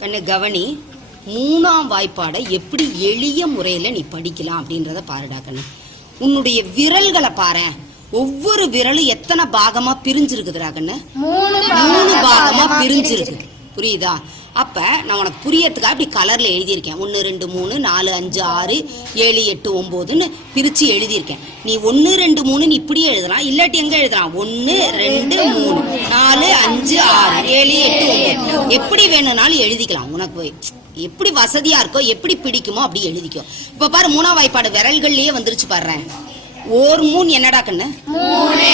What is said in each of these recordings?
கண்ணு கவனி, மூணாம் வாய்ப்பாடை எப்படி எளிய முறையில நீ படிக்கலாம் அப்படின்றத பாருடா கண்ணு. உன்னுடைய விரல்களை பாரு, ஒவ்வொரு விரலும் எத்தனை பாகமா பிரிஞ்சிருக்குதுடா கண்ணு? 3 பாகமா பிரிஞ்சிருக்கு. புரியுதா? அப்ப நான் உனக்கு புரியறதுக்காக அப்படி கலர்ல எழுதியிருக்கேன். 1 2 3 4 5 6 7 8 9ன்னு பிரிச்சு எழுதியிருக்கேன். நீ 1 2 3 இப்படியே எழுதலாம், இல்லாட்டி எங்க எழுதலாம்? 1 2 3 4 5 6 7 8 9 எப்படி வேணும்னாலும் எழுதிக்கலாம். உனக்கு எப்படி வசதியா இருக்கோ, எப்படி பிடிக்குமோ அப்படி எழுதிக்கோ. இப்ப பாரு, மூணாம் வாய்ப்பாடு விரல்கள்லயே வந்துருச்சு பாரு. ஓர் மூணு என்னடா கண்ணு? 3.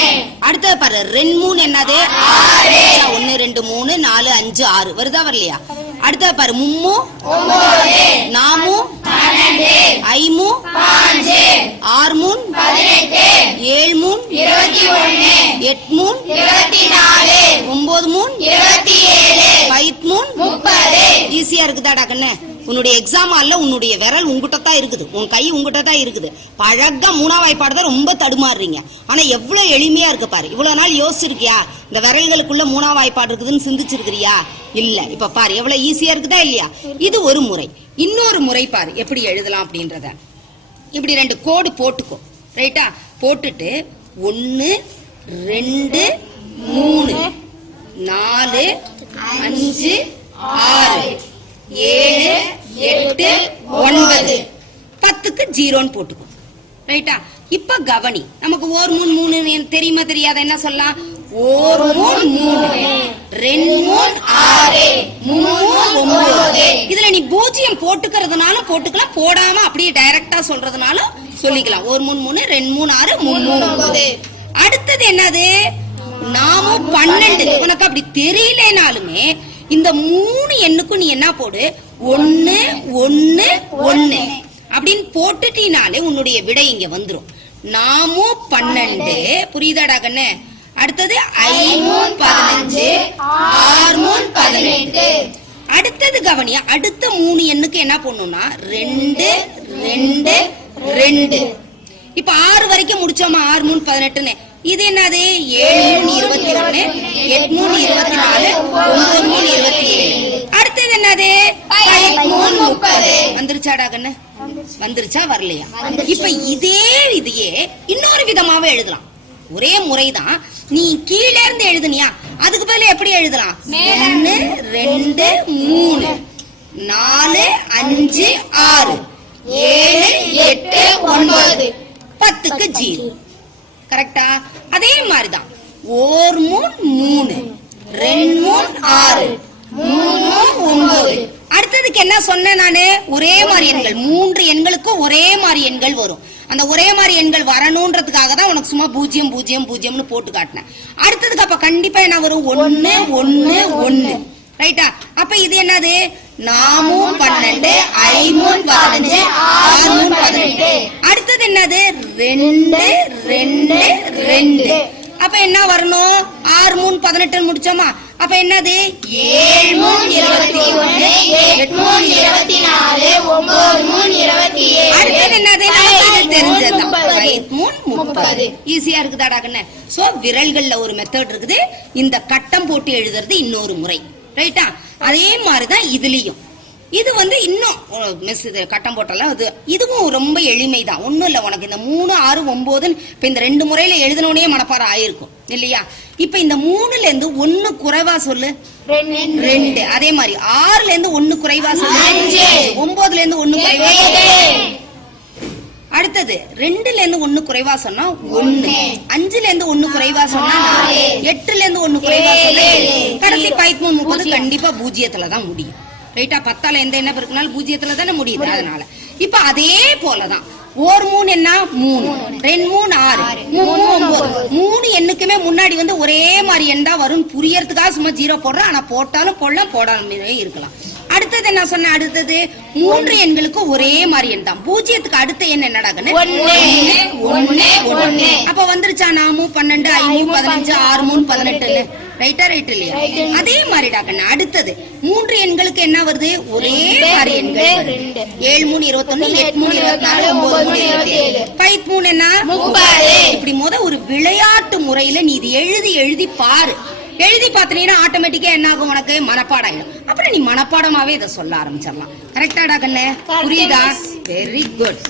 அடுத்தது பாரு, 2 3 என்னது? 6. 1 2 3 4 5 6 வருதா வரலையா? அடுத்தது பாரு, மும்மு 9, நாமு 12, ஐமு 5, 6 மூணு 18, 7 மூணு 21, 8 மூணு 24, 9 மூணு 27, 5 மூணு 30. ஈஸியா இருக்குதாடா கண்ணு? உன்னுடைய எக்ஸாம் ஹால்ல உன்னுடைய விரல் உங்ககிட்ட தான் இருக்குது, உன் கை உங்ககிட்ட தான் இருக்குது. பழக மூணாம் வாய்ப்பாடு தான் ரொம்ப தடுமாறுறீங்க. ஆனா எவ்வளவு எளிமையா இருக்கு பாரு. இவ்வளவு நாள் யோசிச்சிருக்கியா இந்த விரல்களுக்குள்ள மூணாம் வாய்ப்பாடு இருக்குதுன்னு சிந்திச்சிருக்கிறியா? இல்ல. இப்ப பாரு எவ்வளவு ஈஸியா இருக்குதா இல்லையா? இது ஒரு முறை. இன்னொரு முறை பாரு எப்படி எழுதலாம் அப்படின்றத. இப்படி 2 கோடு போட்டுக்கோ. ரைட்டா? போட்டுட்டு 1 2 3 4 5 6 7 8 9 10க்கு 0ன்னு போட்டுக்கோ. ரைட்டா? இப்ப கவனி, நமக்கு ஓர் மூணு 3 தெரியுமா தெரியாத? என்ன சொல்லலாம்? ஓர் மூணு 3 2 மூணு 6 3 9. இதுல நீ 0 போட்டுக்கிறதுனாலும் போட்டுக்கலாம், போடாம அப்படியே டைரக்டா சொல்றதுனாலும் சொல்லிக்கலாம். ஓர் மூணு 3 2 மூணு 6 3 9. அடுத்தது என்னது? நாமும் 12. உனக்கு அப்படி தெரியலனாலுமே இந்த 3 எண்ணுக்கும் நீ என்ன போடு? 1 1 1 அப்படின்னு போட்டுட்டினாலே உன்னுடைய விடை இங்க வந்துரும். நாமும் 12. புரியுதாடா கண்ணு? அடுத்தது 5 15 6 18. அடுத்தது கவனியா, அடுத்த 3 எண்ணுக்கு என்ன பண்ணணும்னா 2 2 2. இப்ப 6 வரைக்கும் முடிச்சோமா? 6 3 18ன்னு. இது என்னது? 7 3 21 8 3 24 9 3 27. அடுத்தது என்னது? 5 3 30. வந்துருச்சாடா கண்ணு? வந்துருச்சா வரலையா? இப்ப இதையே இன்னொரு விதமாவே எழுதலாம். ஒரே முறைதான். நீ கீழே இருந்து எழுதுனியா, அதுக்கு பதிலா எப்படி எழுதலாம்? 1 2 3 4 5 6 7 8 9 10க்கு 0. கரெக்டா? அதே மாதிரிதான். ஓர் மூணு 3 2 மூணு 6 3 9. அடுத்ததுக்கு என்ன சொன்னேன் நானு? ஒரே மாதிரி எண்கள். 3 எண்களுக்கும் ஒரே மாதிரி எண்கள் வரும். அந்த ஒரே மாதிரி எண்கள் வரணும்ன்றதுக்காக தான் உனக்கு சும்மா 0 0 0ன்னு போட்டு காட்டினேன். அடுத்ததுக்கு அப்ப கண்டிப்பா என்ன வரும்? 1 1 1. ரைட்டா? அப்ப இது என்னது? நாமும் 12 5 15 6 18. அடுத்தது என்னது? 2 2 2. அப்ப என்ன வரணும்? 6 3 18 முடிச்சோமா? அப்ப என்னது? 7 3 21 8 3 24 9 3 27. அடுத்தது என்னது? நமக்கு தெரிஞ்சதுதான் 5 3 30. ஈஸியா இருக்குதாடா கண்ணு? சோ விரல்கள்ல ஒரு மெத்தட் இருக்குது, இந்த கட்டம் போட்டு எழுதுறது இன்னொரு முறை. ரைட்டா? அதே மாதிரிதான் இதுலயும். இது இன்னும் மிஸ் கட்டம் போட்டலாம். இதுவும் ரொம்ப எளிமைதான். ஒண்ணும் இல்ல, உனக்கு இந்த 3 6 9 இப்ப இந்த 2 முறையில எழுதினோடனே மனப்பாடம் ஆயிருக்கும் இல்லையா? இப்ப இந்த 3ல இருந்து 1 குறைவா சொல்லு. 2. அதே மாதிரி 6ல இருந்து 1 குறைவா சொல்லு. 5. 9ல இருந்து 1 குறைவா சொல்லு. அடுத்தது 2ல இருந்து 1 குறைவா சொன்னா 1. 5ல இருந்து 1 குறைவா சொன்னா 4. 8ல இருந்து 1 குறைவா சொன்னா 7. கடைசி 13 30 கண்டிப்பா 0த்துல தான் முடியும். ரைட்டா? 10ஆல எந்த என்ன இருக்குனாலும் 0த்துல தானே முடியுது. அதனால இப்ப அதே போலதான். ஓர் 3 என்ன? 3 2 3 6 3 9. 3 எண்ணுக்குமே முன்னாடி ஒரே மாதிரி எண் தான் வரும். புரியறதுக்காக சும்மா 0 போடுறோம். ஆனா போட்டாலும் போடலாம், போடாமலே இருக்கலாம். அடுத்தது என்ன சொன்ன? அடுத்தது 3 எண்களுக்கு ஒரே மாதிரி எண் தான். 0க்கு அடுத்த எண் என்னடா? 1 1 1. அப்ப வந்துருச்சா? நாமும் 12 5 15 6 3 18. ரைட்டா? ரைட் இல்லையா? அதே மாதிரிடா கண்ணு. அடுத்தது 3 எண்களுக்கு என்ன வருது? ஒரே மாதிரி எண்கள். 7 3 21 8 3 24 9 3 27. 5 3 என்ன? 30. இப்படி ஒரு விளையாட்டு முறையில நீ இது எழுதி எழுதி பாரு. எழுதி பார்த்தீங்கன்னா ஆட்டோமேட்டிக்கா என்ன ஆகும், உனக்கு மனப்பாடம் ஆயிடும். அப்புறம் நீ மனப்பாடமாவே இதை சொல்ல ஆரம்பிச்சிடலாம். கரெக்டாடா கண்ணு? புரியுதா? Very good.